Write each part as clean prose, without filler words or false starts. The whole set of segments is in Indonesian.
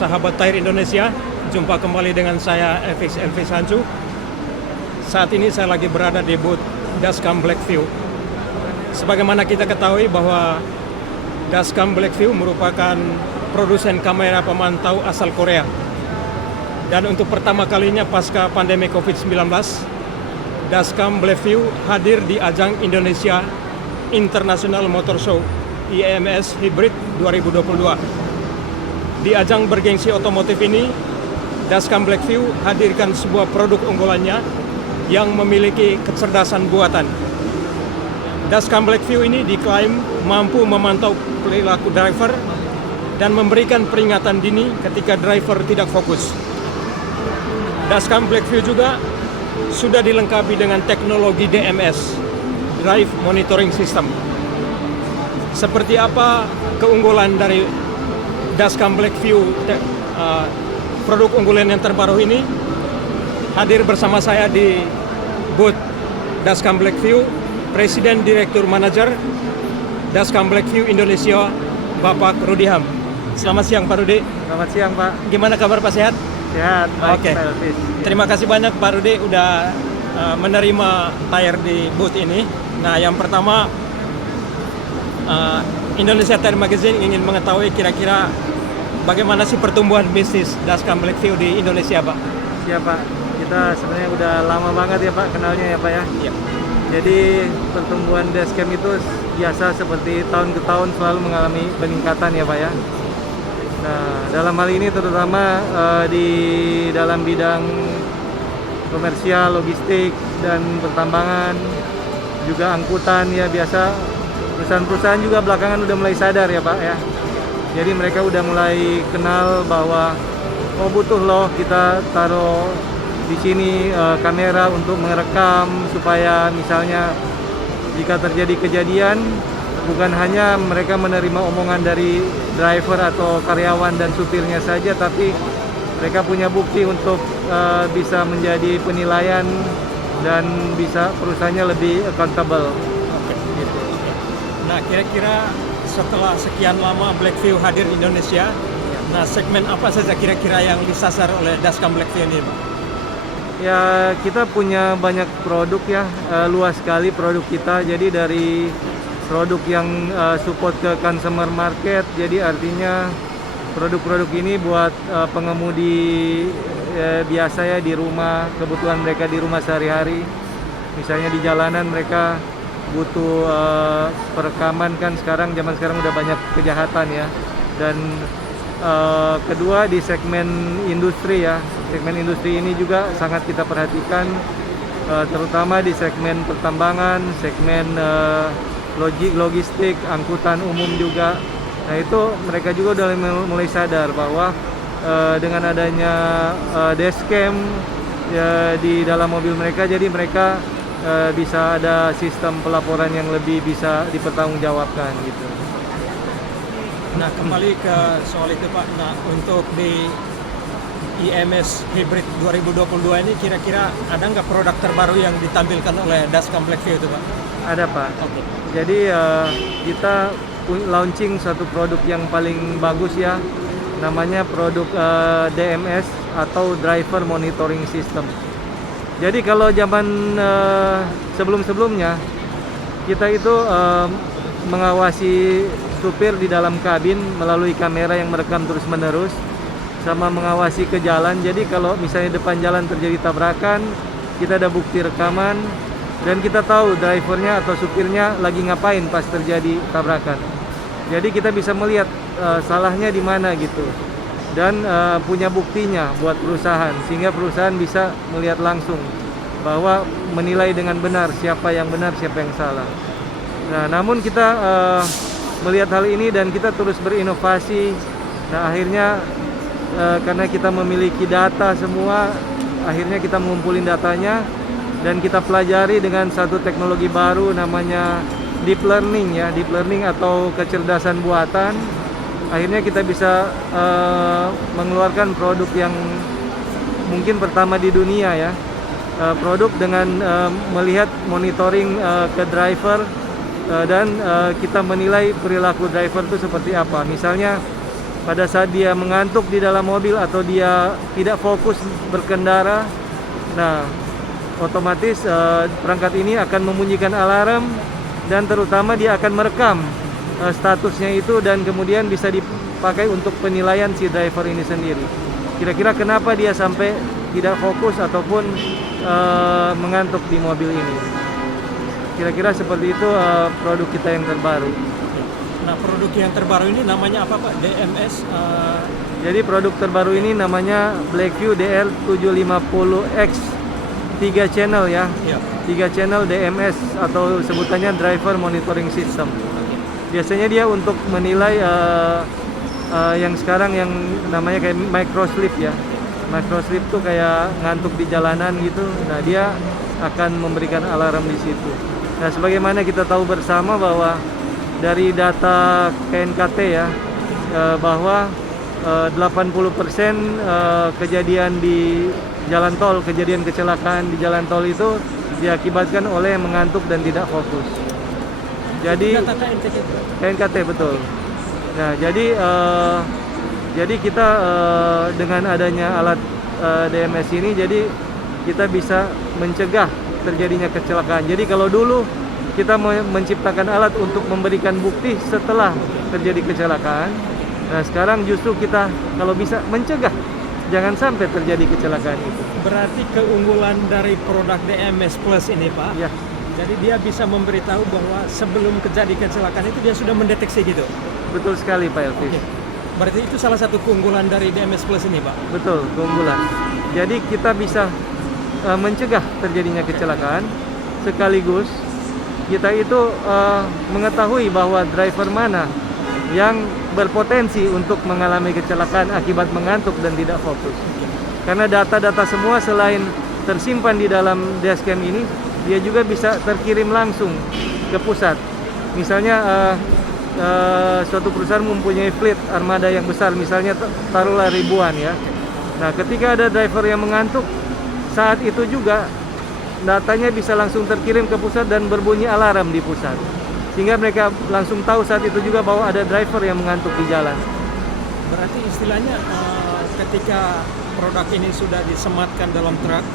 sahabat Tire Indonesia. Jumpa kembali dengan saya FX Sancu. Saat ini saya lagi berada di booth Dashcam Blackview. Sebagaimana kita ketahui bahwa Dashcam Blackview merupakan produsen kamera pemantau asal Korea. Dan untuk pertama kalinya pasca pandemi COVID-19, Dashcam Blackview hadir di ajang Indonesia International Motor Show IMS Hybrid 2022. Di ajang bergengsi otomotif ini, Dashcam Blackview hadirkan sebuah produk unggulannya yang memiliki kecerdasan buatan. Dashcam Blackview ini diklaim mampu memantau perilaku driver dan memberikan peringatan dini ketika driver tidak fokus. Dashcam Blackview juga sudah dilengkapi dengan teknologi DMS, Drive Monitoring System. Seperti apa keunggulan dari Dashcam Blackview, produk unggulan yang terbaru ini? Hadir bersama saya di booth Dashcam Blackview, Presiden Direktur Manager Dashcam Blackview Indonesia, Bapak Rudi Ham. Selamat siang Pak Rudi. Selamat siang Pak. Gimana kabar Pak, sehat? Sehat. Oke. Terima kasih banyak Pak Rudi udah menerima Tire di booth ini. Nah, yang pertama, Indonesia Tire Magazine ingin mengetahui kira-kira bagaimana sih pertumbuhan bisnis Dashcam Blackview di Indonesia, Pak? Siap Pak. Kita sebenarnya udah lama banget ya Pak kenalnya ya Pak ya. Iya. Jadi pertumbuhan Dashcam itu biasa seperti tahun ke tahun selalu mengalami peningkatan ya Pak ya. Nah, dalam hal ini terutama di dalam bidang komersial, logistik, dan pertambangan, juga angkutan ya biasa. Perusahaan-perusahaan juga belakangan udah mulai sadar ya Pak ya. Jadi mereka udah mulai kenal bahwa butuh loh kita taruh di sini kamera untuk merekam supaya misalnya jika terjadi kejadian bukan hanya mereka menerima omongan dari driver atau karyawan dan supirnya saja, tapi mereka punya bukti untuk bisa menjadi penilaian dan bisa perusahaannya lebih accountable. Oke. Gitu. Nah, kira-kira setelah sekian lama Blackview hadir di Indonesia, nah segmen apa saja kira-kira yang disasar oleh Dashcam Blackview ini, Pak? Ya, kita punya banyak produk ya, luas sekali produk kita. Jadi dari produk yang support ke consumer market, jadi artinya produk-produk ini buat pengemudi biasa ya di rumah, kebutuhan mereka di rumah sehari-hari. Misalnya di jalanan mereka butuh perekaman, kan zaman sekarang udah banyak kejahatan ya. Dan kedua di segmen industri ya, segmen industri ini juga sangat kita perhatikan, terutama di segmen pertambangan, segmen logistik, angkutan umum juga. Nah itu mereka juga udah mulai sadar bahwa dengan adanya Dashcam ya, di dalam mobil mereka, jadi mereka bisa ada sistem pelaporan yang lebih bisa dipertanggungjawabkan gitu. Nah, kembali ke soal itu Pak. Nah, untuk di IMS Hybrid 2022 ini kira-kira ada nggak produk terbaru yang ditampilkan oleh Dashcam Blackview itu Pak? Ada Pak. Oke. Jadi kita launching satu produk yang paling bagus ya, namanya produk DMS atau Driver Monitoring System. Jadi kalau zaman sebelum-sebelumnya kita itu mengawasi supir di dalam kabin melalui kamera yang merekam terus-menerus, sama mengawasi ke jalan. Jadi kalau misalnya depan jalan terjadi tabrakan, kita ada bukti rekaman dan kita tahu drivernya atau supirnya lagi ngapain pas terjadi tabrakan. Jadi kita bisa melihat salahnya di mana gitu, dan punya buktinya buat perusahaan, sehingga perusahaan bisa melihat langsung bahwa menilai dengan benar siapa yang benar, siapa yang salah. Nah, namun kita melihat hal ini dan kita terus berinovasi. Nah, akhirnya karena kita memiliki data semua, akhirnya kita mengumpulin datanya dan kita pelajari dengan satu teknologi baru namanya deep learning ya, deep learning atau kecerdasan buatan. Akhirnya kita bisa mengeluarkan produk yang mungkin pertama di dunia ya, produk dengan melihat monitoring ke driver dan kita menilai perilaku driver itu seperti apa. Misalnya pada saat dia mengantuk di dalam mobil atau dia tidak fokus berkendara, nah otomatis perangkat ini akan membunyikan alarm dan terutama dia akan merekam statusnya itu dan kemudian bisa dipakai untuk penilaian si driver ini sendiri. Kira-kira kenapa dia sampai tidak fokus ataupun mengantuk di mobil ini. Kira-kira seperti itu produk kita yang terbaru. Nah, produk yang terbaru ini namanya apa Pak? DMS? Jadi produk terbaru ini namanya Blackview DR750X 3 channel ya. Ya. 3 channel DMS atau sebutannya Driver Monitoring System. Biasanya dia untuk menilai yang sekarang yang namanya kayak microsleep ya. Microsleep tuh kayak ngantuk di jalanan gitu. Nah, dia akan memberikan alarm di situ. Nah, sebagaimana kita tahu bersama bahwa dari data KNKT ya, bahwa 80% kejadian di jalan tol, kejadian kecelakaan di jalan tol itu diakibatkan oleh mengantuk dan tidak fokus. Jadi Data KNKT. KNKT betul. Nah, jadi kita dengan adanya alat DMS ini, jadi kita bisa mencegah terjadinya kecelakaan. Jadi kalau dulu kita menciptakan alat untuk memberikan bukti setelah terjadi kecelakaan, nah sekarang justru kita kalau bisa mencegah jangan sampai terjadi kecelakaan itu. Berarti keunggulan dari produk DMS Plus ini Pak, Ya, jadi dia bisa memberitahu bahwa sebelum terjadi kecelakaan itu dia sudah mendeteksi gitu. betul sekali Pak Elvis. Oke. Berarti itu salah satu keunggulan dari DMS Plus ini Pak. Betul, keunggulan. Jadi kita bisa mencegah terjadinya kecelakaan, sekaligus kita itu mengetahui bahwa driver mana yang berpotensi untuk mengalami kecelakaan akibat mengantuk dan tidak fokus. Karena data-data semua selain tersimpan di dalam dashcam ini, dia juga bisa terkirim langsung ke pusat. Misalnya suatu perusahaan mempunyai fleet armada yang besar, misalnya taruhlah ribuan ya. Nah, ketika ada driver yang mengantuk, saat itu juga datanya bisa langsung terkirim ke pusat dan berbunyi alarm di pusat. Sehingga mereka langsung tahu saat itu juga bahwa ada driver yang mengantuk di jalan. Berarti istilahnya ketika produk ini sudah disematkan dalam truk,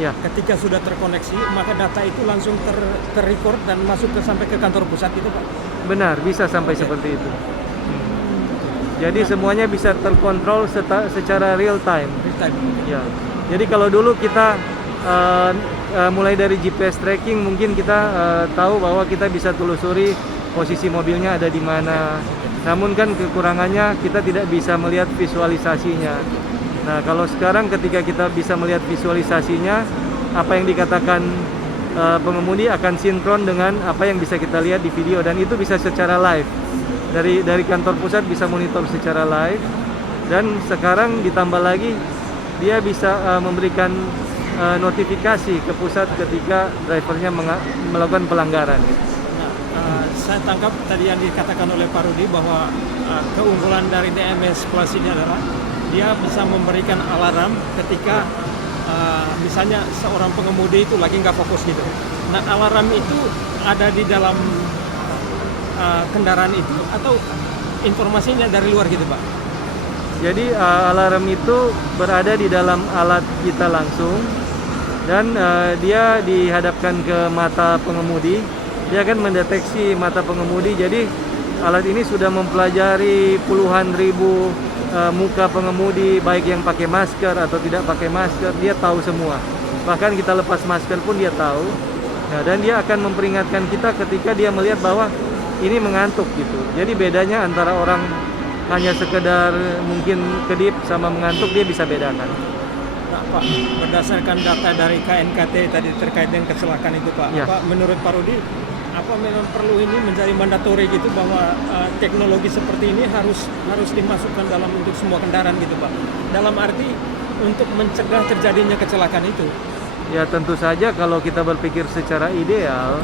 Ya, ketika sudah terkoneksi, maka data itu langsung terrecord dan masuk sampai ke kantor pusat itu Pak. benar, bisa sampai seperti itu. Jadi semuanya bisa terkontrol secara real time. Real time. Ya. Jadi kalau dulu kita mulai dari GPS tracking, mungkin kita tahu bahwa kita bisa telusuri posisi mobilnya ada di mana. Namun kan kekurangannya kita tidak bisa melihat visualisasinya. Nah, kalau sekarang ketika kita bisa melihat visualisasinya, apa yang dikatakan pengemudi akan sinkron dengan apa yang bisa kita lihat di video, dan itu bisa secara live. Dari kantor pusat bisa monitor secara live, dan sekarang ditambah lagi dia bisa memberikan notifikasi ke pusat ketika drivernya melakukan pelanggaran. Nah, saya tangkap tadi yang dikatakan oleh Pak Rudi bahwa keunggulan dari DMS Plus ini adalah dia bisa memberikan alarm ketika misalnya seorang pengemudi itu lagi nggak fokus gitu. Nah, alarm itu ada di dalam kendaraan itu atau informasinya dari luar gitu Pak? Jadi alarm itu berada di dalam alat kita langsung, dan dia dihadapkan ke mata pengemudi. Dia akan mendeteksi mata pengemudi. Jadi alat ini sudah mempelajari puluhan ribu muka pengemudi, baik yang pakai masker atau tidak pakai masker, dia tahu semua. Bahkan kita lepas masker pun dia tahu. Nah, dan dia akan memperingatkan kita ketika dia melihat bahwa ini mengantuk gitu. Jadi bedanya antara orang hanya sekedar mungkin kedip sama mengantuk, dia bisa bedakan. Nah, Pak, berdasarkan data dari KNKT tadi terkait dengan kecelakaan itu Pak, Ya. apa menurut Pak Rudi, apa memang perlu ini menjadi mandatori gitu bahwa teknologi seperti ini harus dimasukkan dalam untuk semua kendaraan gitu Pak? Dalam arti untuk mencegah terjadinya kecelakaan itu. Ya, tentu saja kalau kita berpikir secara ideal,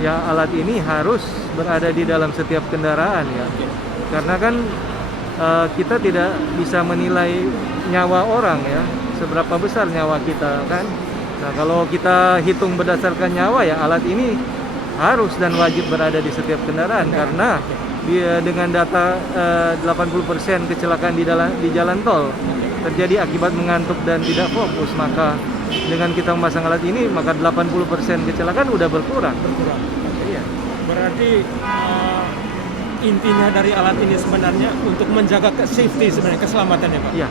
ya alat ini harus berada di dalam setiap kendaraan ya. Oke. Karena kan kita tidak bisa menilai nyawa orang ya, seberapa besar nyawa kita kan. Nah, kalau kita hitung berdasarkan nyawa, ya alat ini harus dan wajib berada di setiap kendaraan, karena dengan data 80% kecelakaan di jalan tol terjadi akibat mengantuk dan tidak fokus, maka dengan kita memasang alat ini maka 80% kecelakaan udah berkurang. Iya. Berarti intinya dari alat ini sebenarnya untuk menjaga safety sebenarnya, keselamatannya Pak. Iya,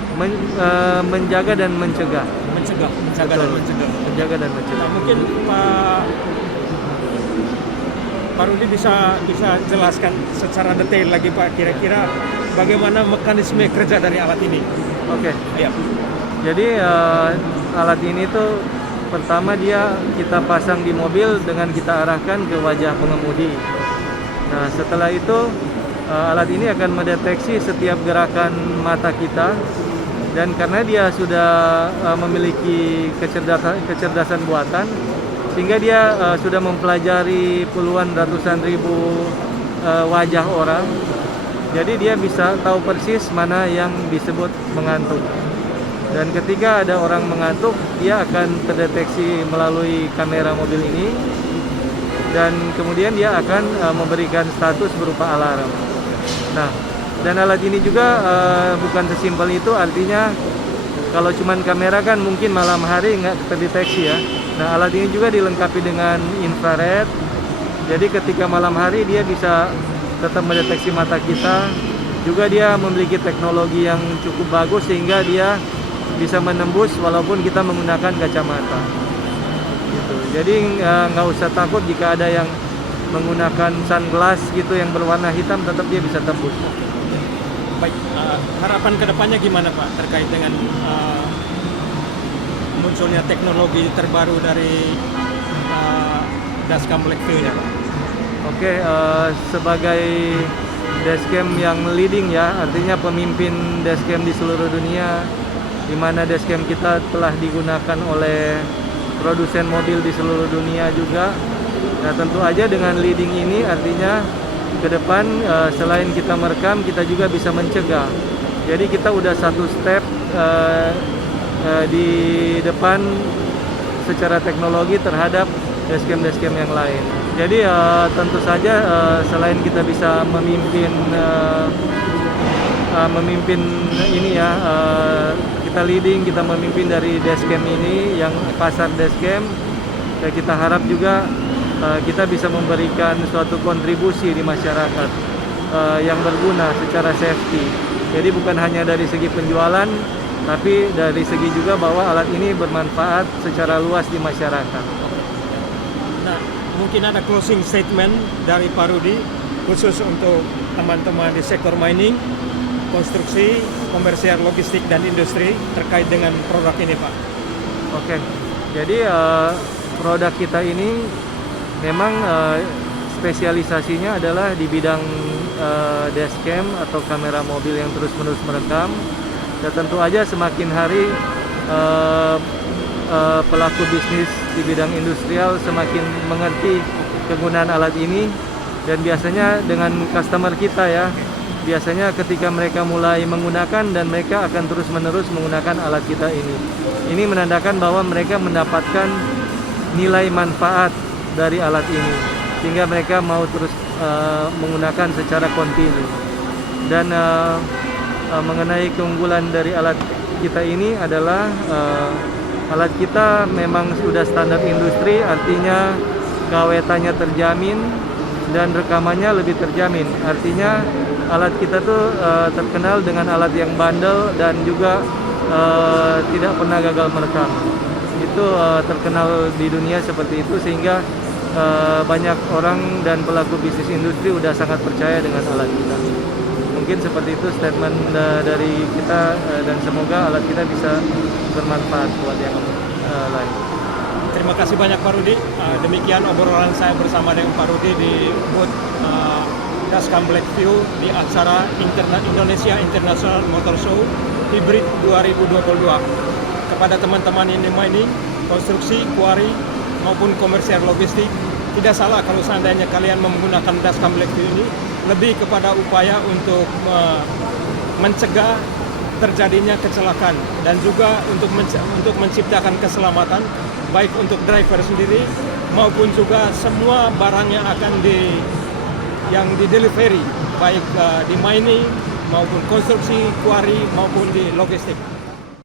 menjaga dan mencegah. Menjaga dan mencegah. Menjaga dan mencegah. Nah, mungkin Pak Rudi bisa jelaskan secara detail lagi Pak, kira-kira bagaimana mekanisme kerja dari alat ini? Oke. Ya. Jadi alat ini tuh pertama kita pasang di mobil dengan kita arahkan ke wajah pengemudi. Nah, setelah itu alat ini akan mendeteksi setiap gerakan mata kita, dan karena dia sudah memiliki kecerdasan buatan, sehingga dia sudah mempelajari puluhan ratusan ribu wajah orang. Jadi dia bisa tahu persis mana yang disebut mengantuk. Dan ketika ada orang mengantuk, dia akan terdeteksi melalui kamera mobil ini, dan kemudian dia akan memberikan status berupa alarm. Nah, dan alat ini juga bukan sesimpel itu, artinya kalau cuman kamera kan mungkin malam hari nggak terdeteksi ya. Nah, alat ini juga dilengkapi dengan infrared, jadi ketika malam hari dia bisa tetap mendeteksi mata kita. Juga dia memiliki teknologi yang cukup bagus sehingga dia bisa menembus walaupun kita menggunakan kacamata. Gitu. Jadi nggak usah takut jika ada yang menggunakan sunglass gitu yang berwarna hitam, tetap dia bisa tembus. Baik, harapan kedepannya gimana Pak terkait dengan munculnya teknologi terbaru dari dashcam Blackview-nya Pak? Oke, sebagai dashcam yang leading ya, artinya pemimpin dashcam di seluruh dunia, di mana dashcam kita telah digunakan oleh produsen mobil di seluruh dunia juga. Nah, tentu aja dengan leading ini artinya ke depan selain kita merekam, kita juga bisa mencegah. Jadi kita udah satu step di depan secara teknologi terhadap dashcam yang lain. Jadi tentu saja selain kita bisa memimpin ini ya, kita leading, kita memimpin dari dashcam ini yang pasar dashcam, dan kita harap juga kita bisa memberikan suatu kontribusi di masyarakat yang berguna secara safety. Jadi bukan hanya dari segi penjualan, tapi dari segi juga bahwa alat ini bermanfaat secara luas di masyarakat. Nah, mungkin ada closing statement dari Pak Rudi khusus untuk teman-teman di sektor mining, konstruksi, komersial, logistik, dan industri terkait dengan produk ini Pak. Oke, jadi produk kita ini memang spesialisasinya adalah di bidang dashcam atau kamera mobil yang terus-menerus merekam. Dan tentu aja semakin hari pelaku bisnis di bidang industrial semakin mengerti kegunaan alat ini, dan biasanya dengan customer kita ya, biasanya ketika mereka mulai menggunakan dan mereka akan terus-menerus menggunakan alat kita ini. Ini menandakan bahwa mereka mendapatkan nilai manfaat dari alat ini, sehingga mereka mau terus menggunakan secara kontinu. Dan mengenai keunggulan dari alat kita ini adalah alat kita memang sudah standar industri, artinya keawetannya terjamin dan rekamannya lebih terjamin. Artinya alat kita tuh terkenal dengan alat yang bandel dan juga tidak pernah gagal merekam. Itu terkenal di dunia seperti itu, sehingga banyak orang dan pelaku bisnis industri udah sangat percaya dengan alat kita. Mungkin seperti itu statement dari kita, dan semoga alat kita bisa bermanfaat buat yang lain. Terima kasih banyak Pak Rudi. Demikian obrolan saya bersama dengan Pak Rudi di booth dashcam Blackview di acara Indonesia International Motor Show Hybrid 2022. Kepada teman-teman yang di mining, konstruksi, quarry, maupun komersial logistik, tidak salah kalau seandainya kalian menggunakan dashcam Blackview ini lebih kepada upaya untuk mencegah terjadinya kecelakaan, dan juga untuk menciptakan keselamatan baik untuk driver sendiri maupun juga semua barang yang akan di delivery baik di mining maupun konstruksi, kuari maupun di logistik.